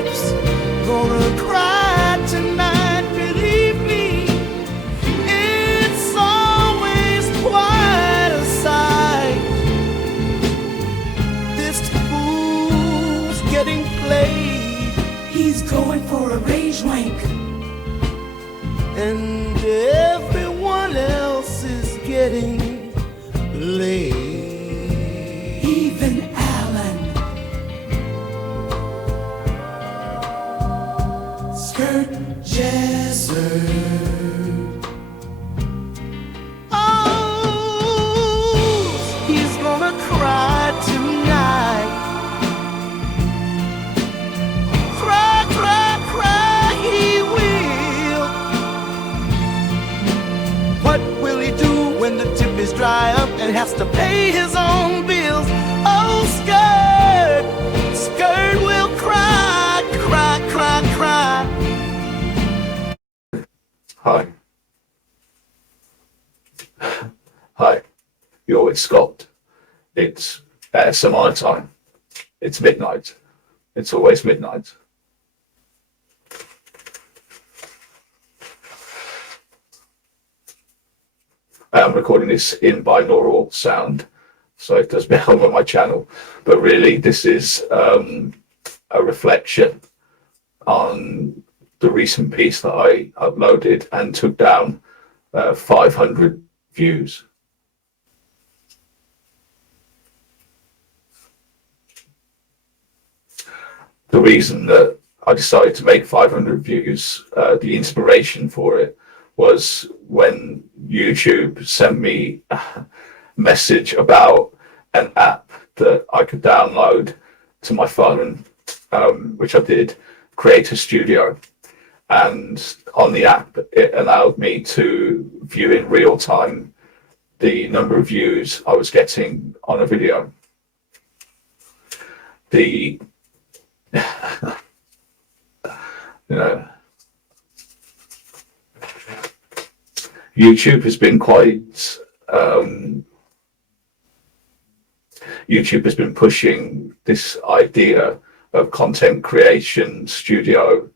Youtube's gonna cry tonight, believe me. It's always quite a sight. This fool's getting played. He's going for a rage wank. And everyone else is getting laid. Even Alan. Skirt Jesser. Oh, he's gonna cry tonight. Cry, cry, cry, he will. What will he do when the tip is dry up and has to pay his own bills? Oh, Skirt, Skirt will cry, cry, cry, cry. Hi. Hi. You're with Scott. It's ASMR time. It's midnight. It's always midnight. I am recording this in binaural sound, so it does belong on my channel. But really, this is a reflection on the recent piece that I uploaded and took down 500 views. The reason that I decided to make 500 views, the inspiration for it was when YouTube sent me a message about an app that I could download to my phone, which I did, Creator Studio. And on the app, it allowed me to view in real time the number of views I was getting on a video. The YouTube has been YouTube has been pushing this idea of content creation studio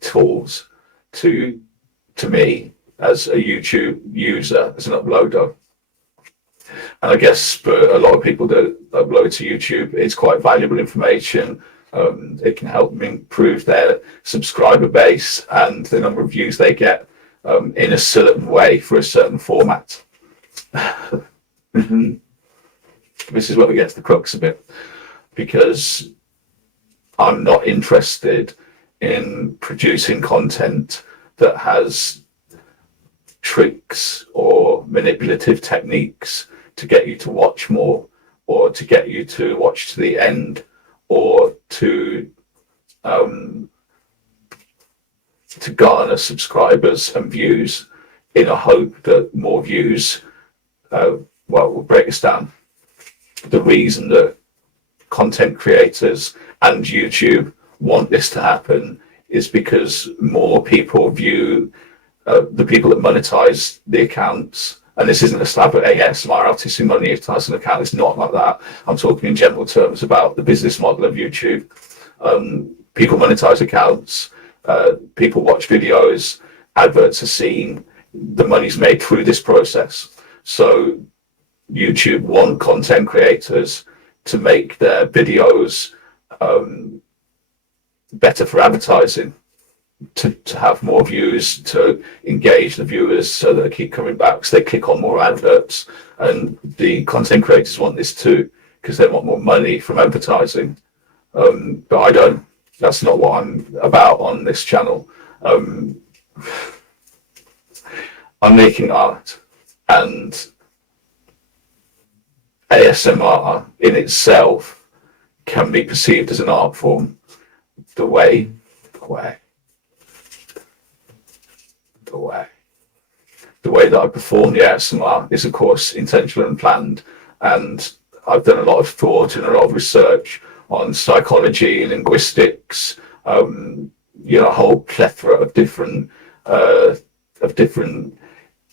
tools to me as a YouTube user, as an uploader. And I guess for a lot of people that upload to YouTube, it's quite valuable information. It can help them improve their subscriber base and the number of views they get in a certain way for a certain format. This is where we get to the crux of it, because I'm not interested in producing content that has tricks or manipulative techniques to get you to watch more, or to get you to watch to the end, or to garner subscribers and views in a hope that more views will break us down. The reason that content creators and YouTube want this to happen is because more people view the people that monetize the accounts. And this isn't a slap at ASMR artists who monetize an account. It's not like that. I'm talking in general terms about the business model of YouTube. People monetize accounts. People watch videos. Adverts are seen. The money's made through this process. So YouTube want content creators to make their videos better for advertising, to have more views, to engage the viewers so that they keep coming back, so they click on more adverts. And the content creators want this too, because they want more money from advertising. But I don't. That's not what I'm about on this channel. I'm making art, and ASMR in itself can be perceived as an art form. The way that I perform the ASMR is, of course, intentional and planned, and I've done a lot of thought and a lot of research on psychology, linguistics, a whole plethora of different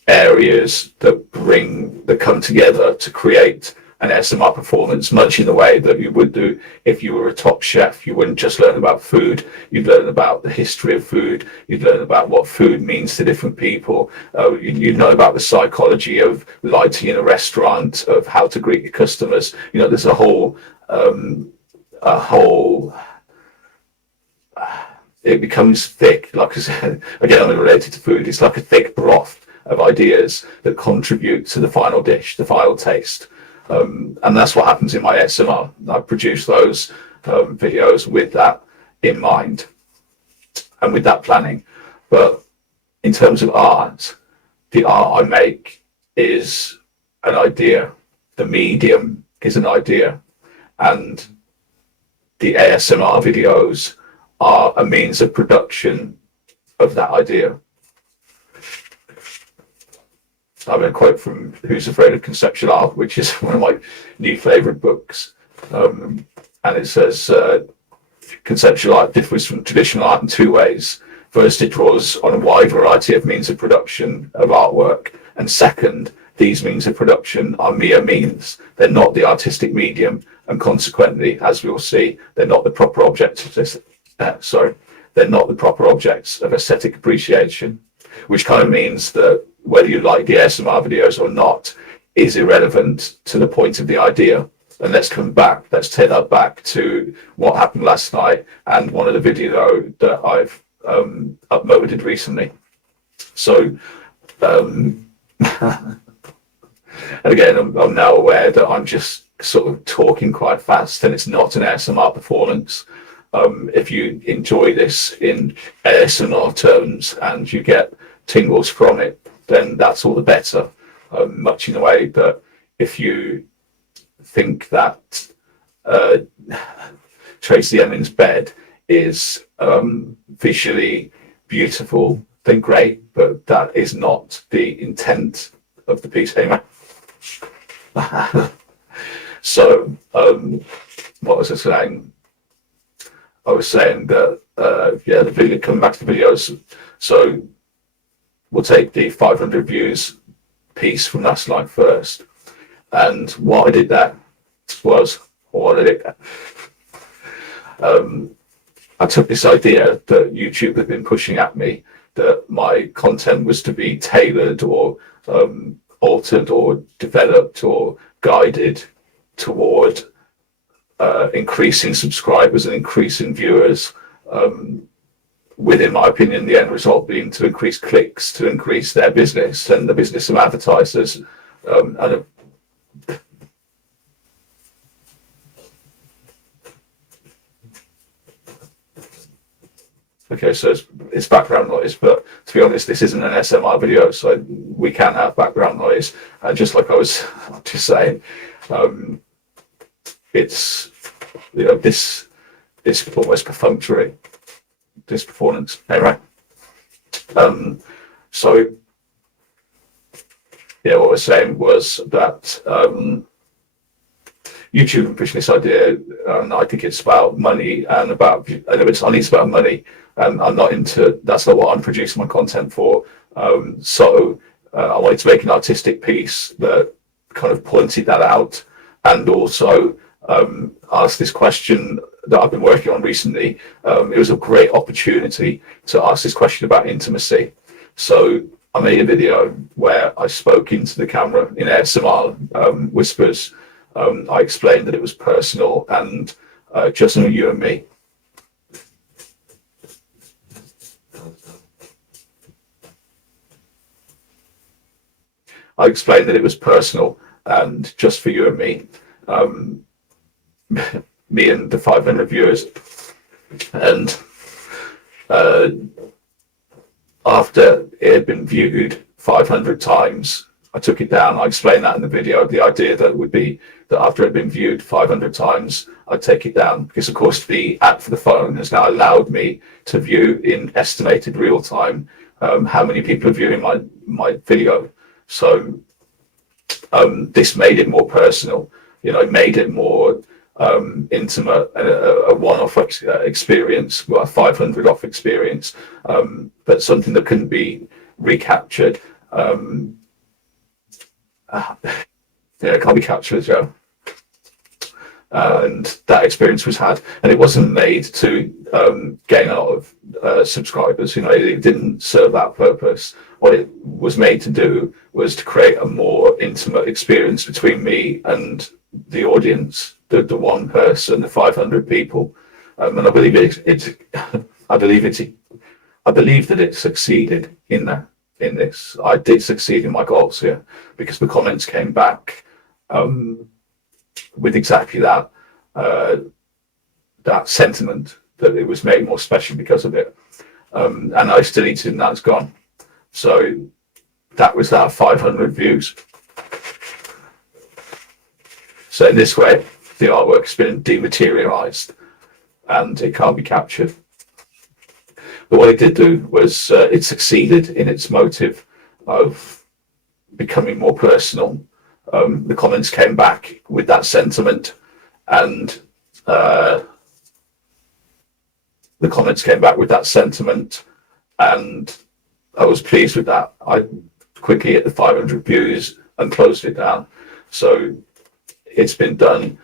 areas that come together to create an ASMR performance, much in the way that you would do if you were a top chef. You wouldn't just learn about food, you'd learn about the history of food, you'd learn about what food means to different people, you'd know about the psychology of lighting in a restaurant, of how to greet your customers. You know, there's a whole it becomes thick, like I said, again, I'm related to food, it's like a thick broth of ideas that contribute to the final dish, the final taste. And that's what happens in my ASMR. I produce those videos with that in mind and with that planning. But in terms of art, the art I make is an idea. The medium is an idea. And the ASMR videos are a means of production of that idea. I have a quote from Who's Afraid of Conceptual Art, which is one of my new favourite books. And it says, conceptual art differs from traditional art in two ways. First, it draws on a wide variety of means of production of artwork. And second, these means of production are mere means. They're not the artistic medium, and consequently, as we'll see, they're not the proper objects of this. They're not the proper objects of aesthetic appreciation, which kind of means that whether you like the ASMR videos or not is irrelevant to the point of the idea. And let's take that back to what happened last night and one of the videos that I've uploaded recently. So, and again, I'm now aware that I'm just sort of talking quite fast and it's not an ASMR performance. If you enjoy this in ASMR terms and you get tingles from it, then that's all the better. Much in the way that if you think that Tracy Emin's bed is visually beautiful, then great, but that is not the intent of the piece anyway. So, what was I saying? I was saying that, the video, coming back to the videos. So we'll take the 500 views piece from last night first. And what I did there was, I took this idea that YouTube had been pushing at me, that my content was to be tailored or altered or developed or guided toward increasing subscribers and increasing viewers, with, in my opinion, the end result being to increase clicks, to increase their business and the business of advertisers. Okay, so it's background noise, but to be honest, this isn't an SMR video, so we can have background noise. Just like I was just saying, it's, you know, this almost perfunctory, this performance. Anyway, so yeah, what I was saying was that YouTube and pushing this idea, and I think it's about money and about, I know it's about money, and I'm not into, that's not what I'm producing my content for. So I wanted to make an artistic piece that kind of pointed that out, and also ask this question that I've been working on recently. It was a great opportunity to ask this question about intimacy. So I made a video where I spoke into the camera in ASMR whispers. I explained that it was personal and just you and me. I explained that it was personal and just for you and me. Me and the 500 viewers. And after it had been viewed 500 times, I took it down. I explained that in the video. The idea that would be that after it had been viewed 500 times, I'd take it down, because of course the app for the phone has now allowed me to view in estimated real time how many people are viewing my video. So this made it more personal, you know, made it more intimate, a one-off experience, well, a 500 off experience, but something that couldn't be recaptured. Yeah, it can't be captured, Joe. and that experience was had, and it wasn't made to gain a lot of subscribers. You know, it didn't serve that purpose. What it was made to do was to create a more intimate experience between me and the audience, the one person, the 500 people, and I believe I believe that it succeeded in that. In this, I did succeed in my goals here, because the comments came back with exactly that that sentiment, that it was made more special because of it, and I deleted it, and that's gone. So that was that 500 views. So in this way, the artwork has been dematerialized and it can't be captured. But what it did do was it succeeded in its motive of becoming more personal. The comments came back with that sentiment, and I was pleased with that. I quickly hit the 500 views and closed it down. So it's been done.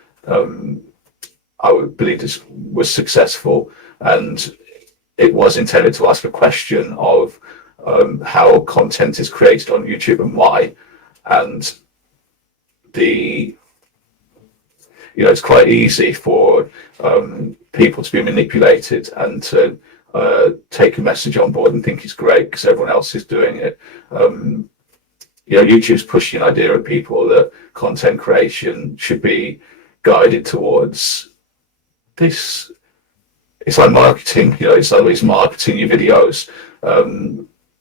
I would believe this was successful, and it was intended to ask a question of how content is created on YouTube and why. And it's quite easy for people to be manipulated and to take a message on board and think it's great because everyone else is doing it. YouTube's pushing an idea at people that content creation should be guided towards this. It's like marketing, it's always marketing your videos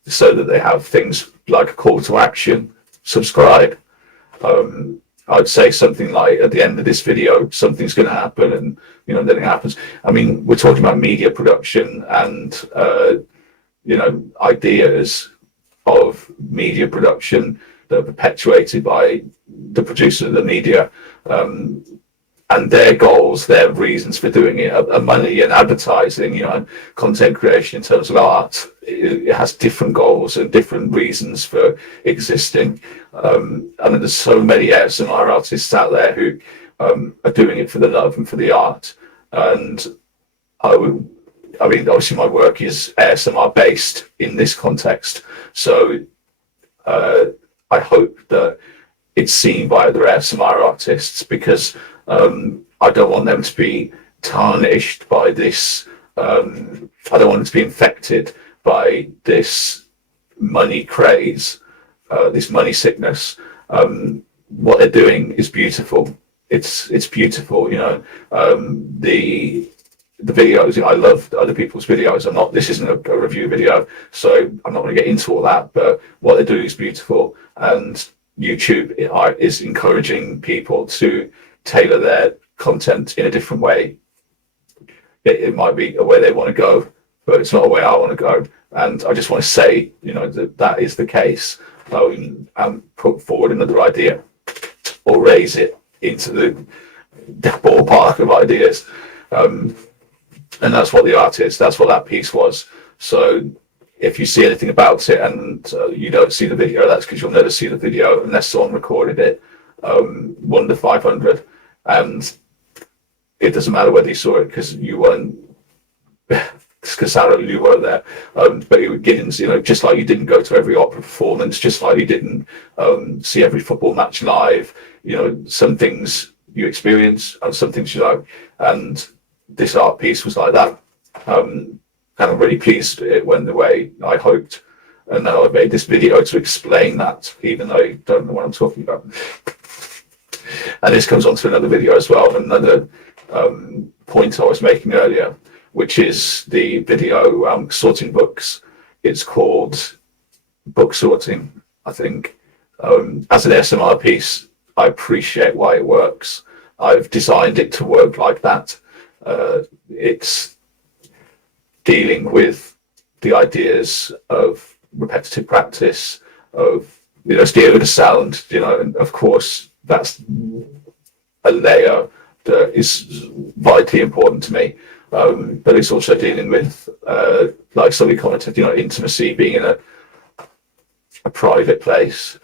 so that they have things like a call to action, subscribe. I'd say something like, at the end of this video, something's going to happen, and then it happens. I mean, we're talking about media production and ideas of media production that are perpetuated by the producer of the media, and their goals, their reasons for doing it are money and advertising, and content creation in terms of art. It has different goals and different reasons for existing. And there's so many ASMR artists out there who are doing it for the love and for the art. And obviously my work is ASMR based in this context. So I hope that it's seen by other ASMR artists, because I don't want them to be tarnished by this. I don't want them to be infected by this money craze, this money sickness. What they're doing is beautiful. It's beautiful, the videos. I love other people's videos. This isn't a review video, so I'm not going to get into all that. But what they do is beautiful, and YouTube is encouraging people to tailor their content in a different way. It might be a way they want to go, but it's not a way I want to go. And I just want to say, that is the case, and put forward another idea or raise it into the ballpark of ideas. And that's what the art is. That's what that piece was. So if you see anything about it and you don't see the video, that's because you'll never see the video unless someone recorded it. 1 to 500, and it doesn't matter whether you saw it because you weren't. Because Sarah, you were there, but it begins, just like you didn't go to every opera performance, just like you didn't see every football match live. Some things you experience and some things you know, and this art piece was like that. And I'm really pleased it went the way I hoped. And now I've made this video to explain that, even though you don't know what I'm talking about. And this comes on to another video as well, another point I was making earlier, which is the video sorting books. It's called Book Sorting, I think. As an SMR piece, I appreciate why it works. I've designed it to work like that. It's dealing with the ideas of repetitive practice, of steer with the sound, and of course that's a layer that is vitally important to me. But it's also dealing with, like somebody commented, intimacy, being in a private place.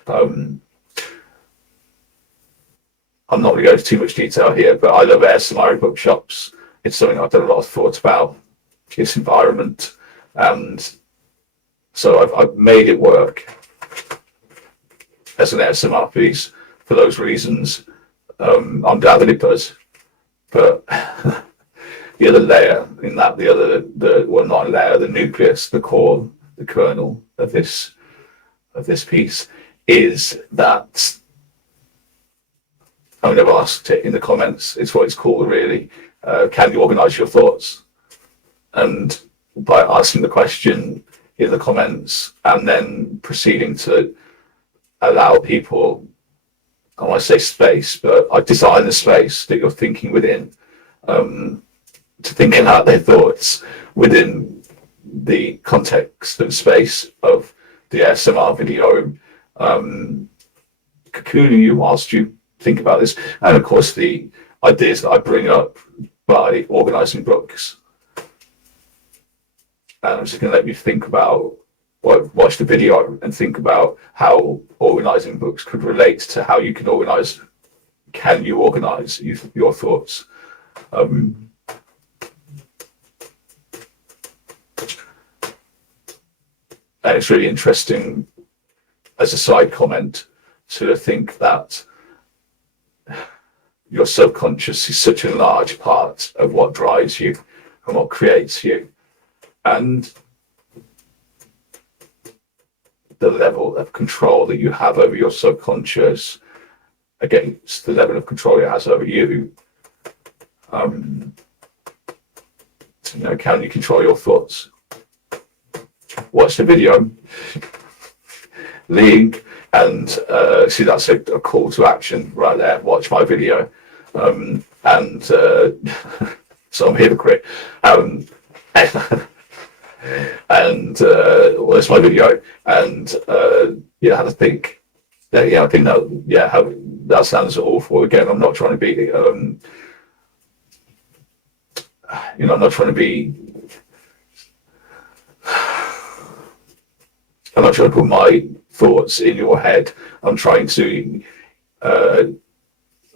I'm not going to go into too much detail here, but I love ASMR bookshops. It's something I've done a lot of thought about, its environment, and so I've made it work as an ASMR piece for those reasons. I'm glad that it does, but the other layer in that, not layer, the nucleus, the core, the kernel of this piece is that I never asked it in the comments. It's what it's called, really. Can you organize your thoughts? And by asking the question in the comments and then proceeding to allow people, I want to say space, but I design the space that you're thinking within, to think about their thoughts within the context and space of the ASMR video, cocooning you whilst you think about this. And of course, the ideas that I bring up by organizing books. And I'm just going to let you think about, watch the video and think about how organizing books could relate to how you can organize. Can you organize your thoughts? And it's really interesting as a side comment to think that your subconscious is such a large part of what drives you and what creates you. And the level of control that you have over your subconscious against the level of control it has over you. Can you control your thoughts? Watch the video, link, and see, that's a call to action right there. Watch my video, and so I'm a hypocrite. And watch my video, and have a think. I think that that sounds awful. Again, I'm not trying to be, I'm not trying to be. I'm not trying to put my thoughts in your head. I'm trying to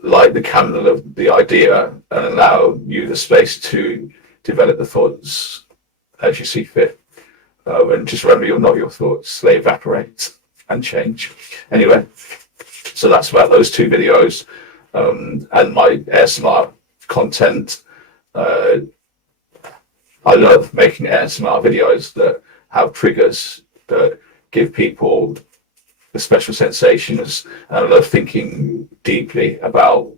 light the candle of the idea and allow you the space to develop the thoughts as you see fit. And just remember, you're not your thoughts. They evaporate and change. Anyway, so that's about those two videos and my ASMR content. I love making ASMR videos that have triggers that give people the special sensations, and I love thinking deeply about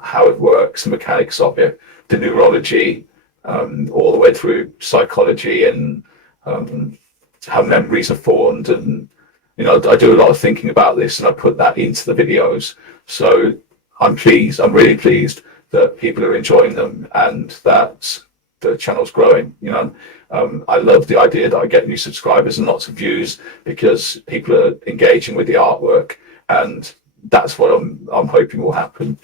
how it works, the mechanics of it, the neurology, all the way through psychology, and how memories are formed. And I do a lot of thinking about this, and I put that into the videos. So I'm really pleased that people are enjoying them and that the channel's growing. I love the idea that I get new subscribers and lots of views because people are engaging with the artwork, and that's what I'm hoping will happen.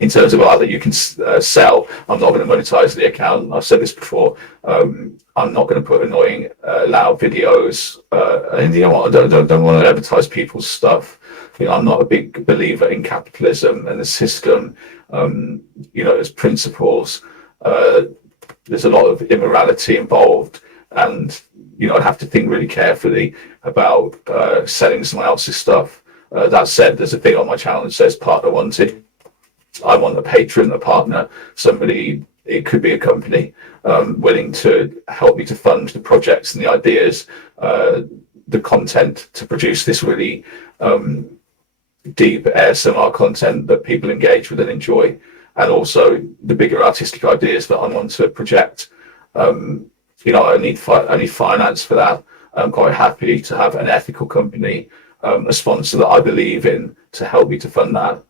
In terms of art that you can sell, I'm not going to monetize the account. I've said this before. I'm not going to put annoying, loud videos. And I don't want to advertise people's stuff. I'm not a big believer in capitalism and the system. There's principles. There's a lot of immorality involved, and I'd have to think really carefully about selling someone else's stuff. That said, there's a thing on my channel that says partner wanted. I want a patron, a partner, somebody, it could be a company, willing to help me to fund the projects and the ideas, the content to produce this really deep ASMR content that people engage with and enjoy, and also the bigger artistic ideas that I want to project. I need finance for that. I'm quite happy to have an ethical company, a sponsor that I believe in, to help me to fund that.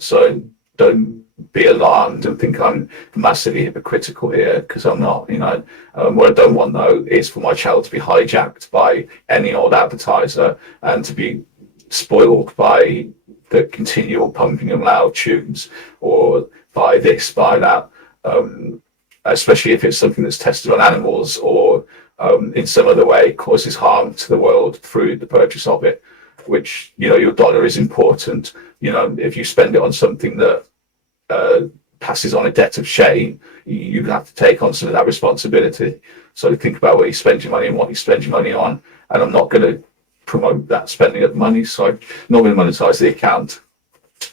So don't be alarmed and think I'm massively hypocritical here, because I'm not. What I don't want though is for my channel to be hijacked by any old advertiser and to be spoiled by the continual pumping of loud tunes, or by this, by that, especially if it's something that's tested on animals or in some other way causes harm to the world through the purchase of it. which, you know, your dollar is important. You know, if you spend it on something that passes on a debt of shame, you have to take on some of that responsibility. So think about where you spend your money and what you spend your money on. And I'm not going to promote that spending of money, so I'm not going to monetize the account.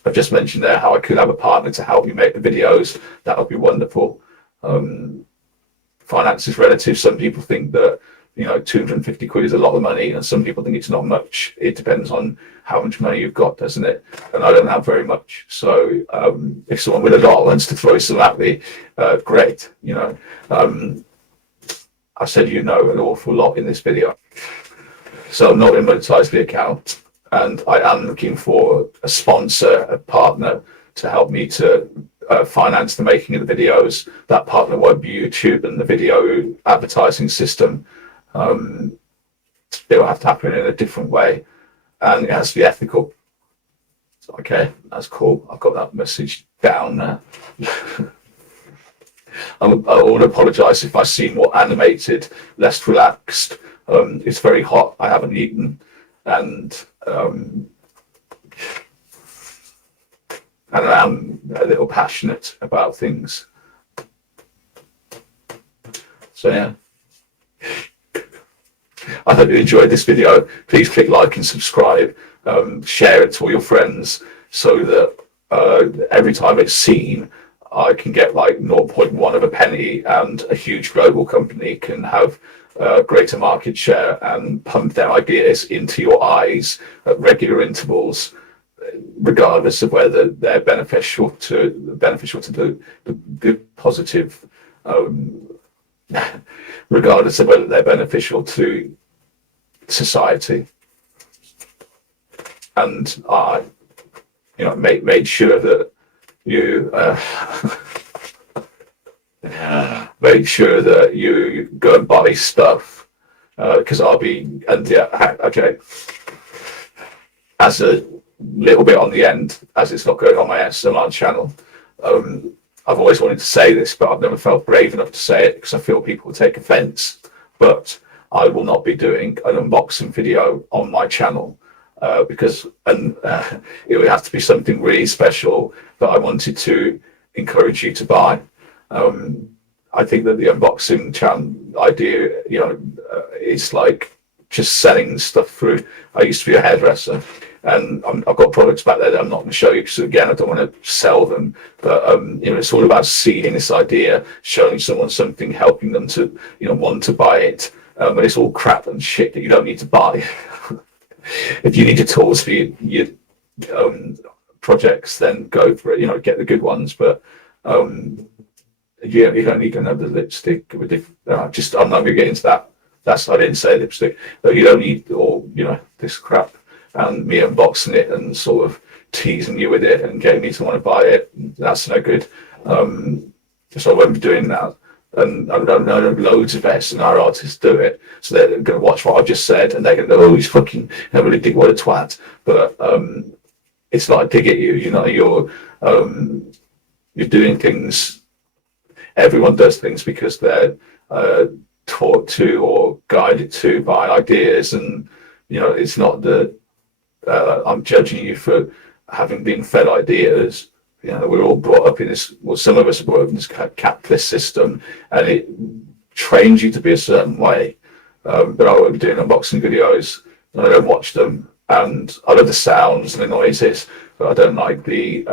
I've just mentioned there how I could have a partner to help you make the videos. That would be wonderful. Finance is relative. Some people think that, you know, 250 quid is a lot of money, and some people think it's not much. It depends on how much money you've got, doesn't it? And I don't have very much. So if someone with a lot wants to throw some at me, great. You know, I said, you know, an awful lot in this video. So I'm not going to monetize the account, and I am looking for a sponsor, a partner to help me to finance the making of the videos. That partner won't be YouTube and the video advertising system. It will have to happen in a different way, and it has to be ethical. Okay, that's cool. I've got that message down there. I want to apologize if I seem more animated, less relaxed. It's very hot. I haven't eaten, and I am a little passionate about things. So yeah. I hope you enjoyed this video. Please click like and subscribe. Share it to all your friends so that every time it's seen, I can get like 0.1 of a penny, and a huge global company can have greater market share and pump their ideas into your eyes at regular intervals, regardless of whether they're beneficial to the positive, regardless of whether they're beneficial to society. And I, you know, made sure that you make sure that you go and buy stuff, because I'll be, and yeah, okay, as a little bit on the end, as it's not going on my SMR channel, I've always wanted to say this, but I've never felt brave enough to say it because I feel people will take offense. But I will not be doing an unboxing video on my channel, because it would have to be something really special that I wanted to encourage you to buy. I think that the unboxing channel idea, you know, is like just selling stuff through. I used to be a hairdresser, and I've got products back there that I'm not going to show you because, again, I don't want to sell them. But you know, it's all about seeding this idea, showing someone something, helping them to, you know, want to buy it. But it's all crap and shit that you don't need to buy. If you need your tools for your projects, then go for it. You know, get the good ones. But you don't need another lipstick with I'm not going to get into that. I didn't say lipstick. No, you don't need all, you know, this crap. And me unboxing it and sort of teasing you with it and getting me to want to buy it, that's no good. So I won't be doing that. And I know loads of S&R artists do it, so they're going to watch what I've just said and they're going to go, oh, he's fucking, I really dig, what a twat. But it's like, dig at you, you know, you're doing things. Everyone does things because they're taught to or guided to by ideas, and you know, it's not that I'm judging you for having been fed ideas. You know, we're all brought up in this, well, some of us are brought up in this capitalist system, and it trains you to be a certain way. But I won't be doing unboxing videos, and I don't watch them, and I love the sounds and the noises, but I don't like the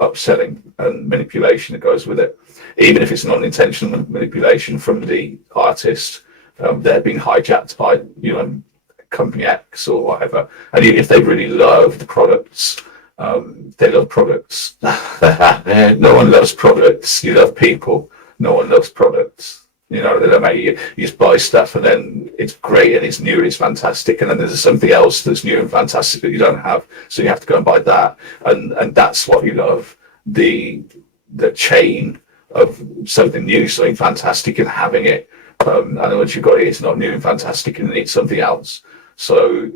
upselling and manipulation that goes with it. Even if it's non-intentional manipulation from the artist, they're being hijacked by, you know, company X or whatever. And even if they really love the products, they love products. No one loves products. You love people. No one loves products. You know, they don't make you just buy stuff and then it's great and it's new and it's fantastic, and then there's something else that's new and fantastic that you don't have, so you have to go and buy that, and that's what you love, the chain of something new, something fantastic, and having it. And once you've got it, it's not new and fantastic and it needs something else. So,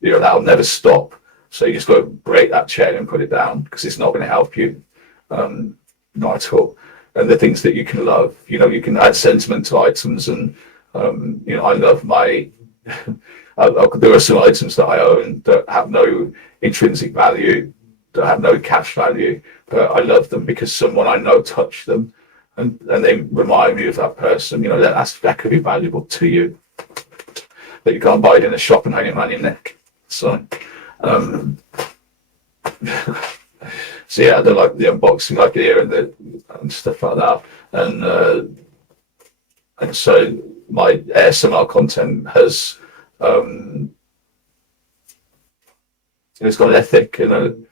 you know, that'll never stop. So you just got to break that chain and put it down, because it's not going to help you, not at all. And the things that you can love, you know, you can add sentiment to items, and you know, I love my there are some items that I own that have no intrinsic value, that have no cash value, but I love them because someone I know touched them, and they remind me of that person. You know, that could be valuable to you, but you can't buy it in a shop and hang it around your neck. So, so yeah, they're like the unboxing idea and stuff like that, and so my ASMR content has it's got an ethic and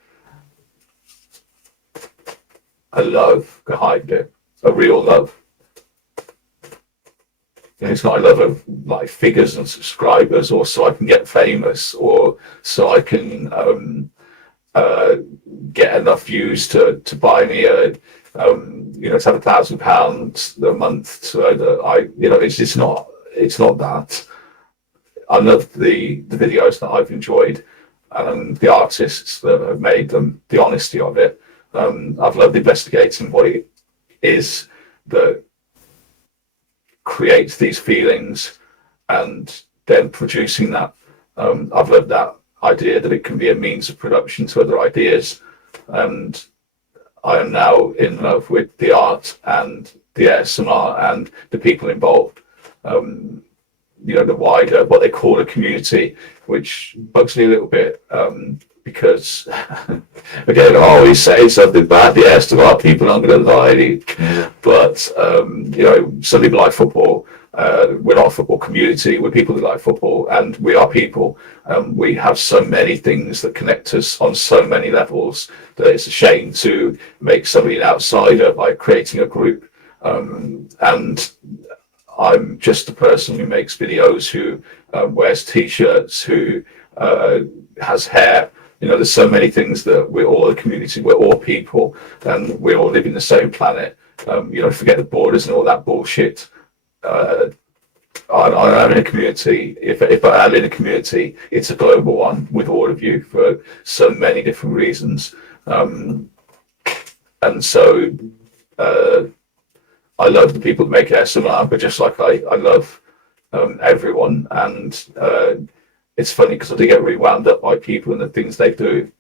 a love behind it, a real love. And it's not a love of like figures and subscribers, or so I can get famous, or so I can get enough views to buy me to have £1,000 a month, so that it's not that. I love the videos that I've enjoyed, and the artists that have made them, the honesty of it. I've loved investigating what it is that creates these feelings and then producing that. I've loved that idea that it can be a means of production to other ideas, and I am now in love with the art and the ASMR and the people involved. The wider, what they call a community, which bugs me a little bit, because again, I always say something bad, yes, there are people I'm going to lie, but some people like football. We're not a football community, we're people who like football, and we are people. We have so many things that connect us on so many levels that it's a shame to make somebody an outsider by creating a group. And I'm just a person who makes videos, who wears t-shirts, who has hair. There's so many things that we're all a community, we're all people, and we all live in the same planet. Forget the borders and all that bullshit. I'm in a community. If I am in a community, it's a global one with all of you for so many different reasons. And so I love the people that make ASMR, but just like I love everyone. And it's funny because I do get really wound up by people and the things they do.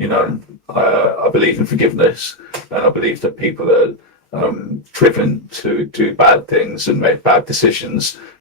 I believe in forgiveness, and I believe that people are driven to do bad things and make bad decisions,